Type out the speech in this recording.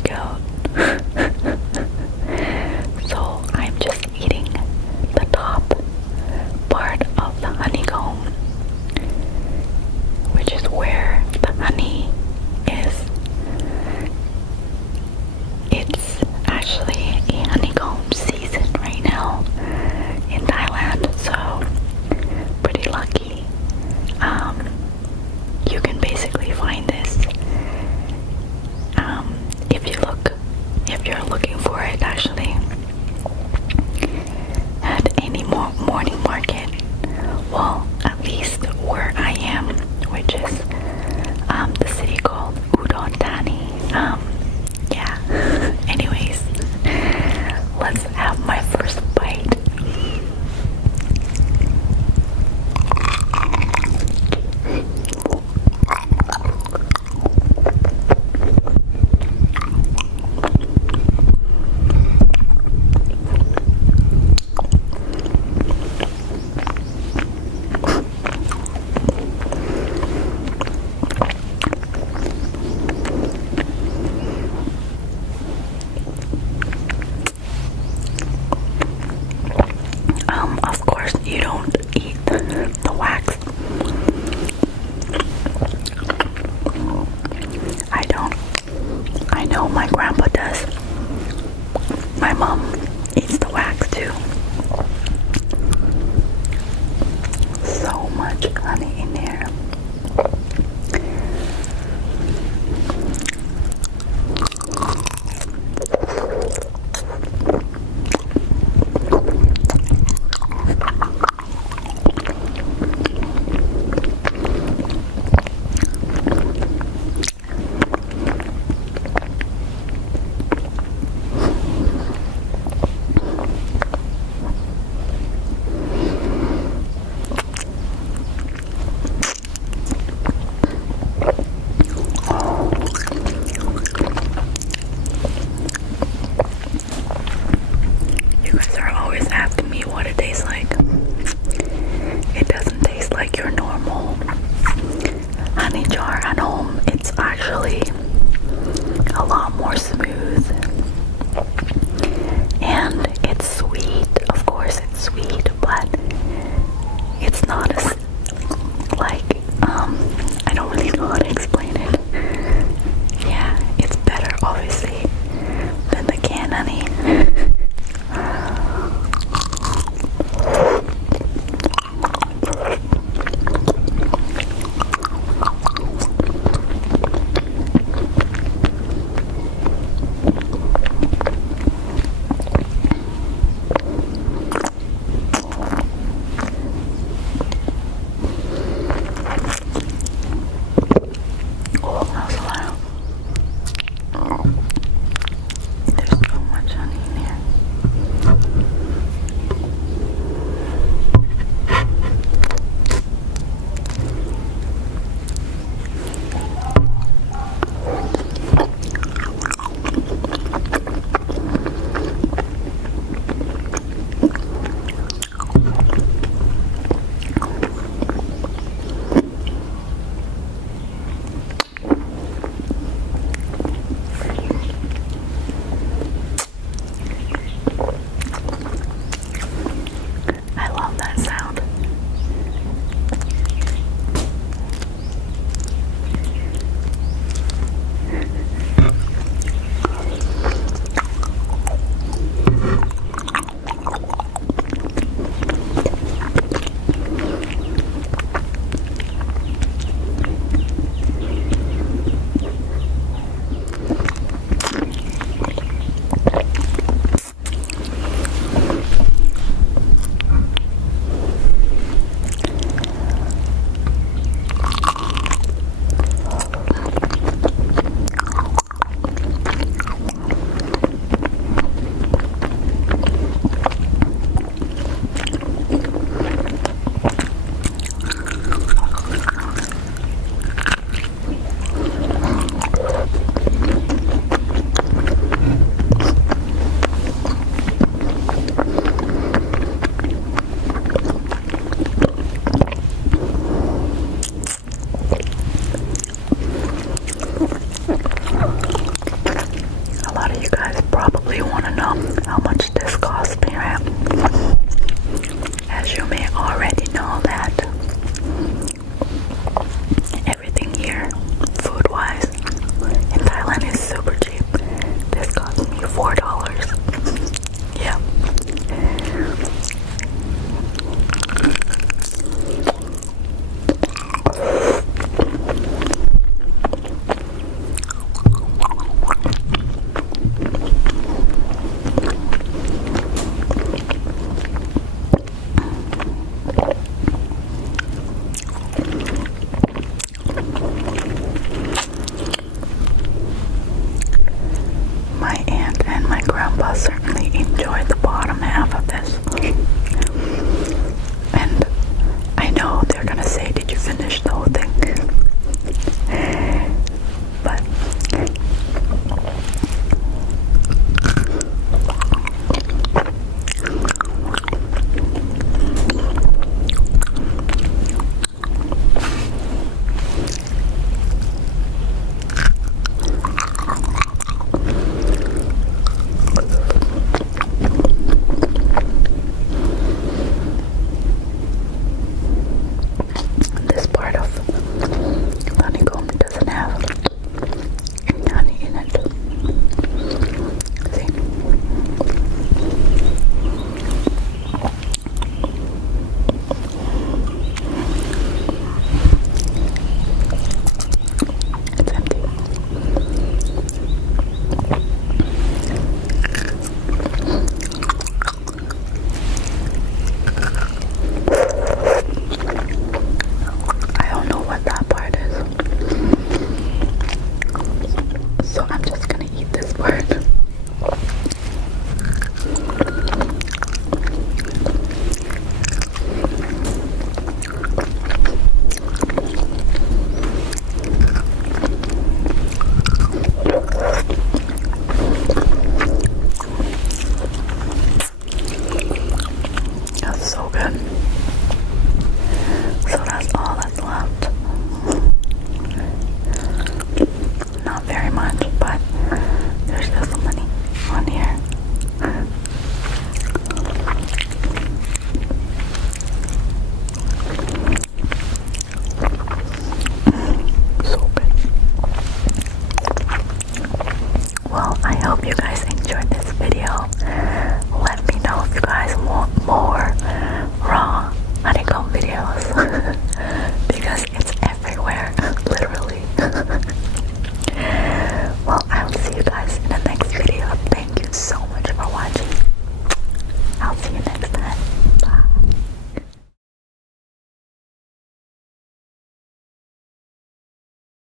freak out. So I'm just eating the top part of the honeycomb, which is where the honey is. It's actually a honeycomb season right now in Thailand, so pretty lucky. You can basically find this if you're looking for it actually at any morning market. Well, at least where I am, which is the city called Udon Thani. Yeah. Anyways, let's have my first bite. Of course, you don't eat the wax. I don't. I know my grandpa does. My mom eats the wax too. So much honey in there. You guys are always asking me what it tastes like. It doesn't taste like your normal honey jar at home. It's actually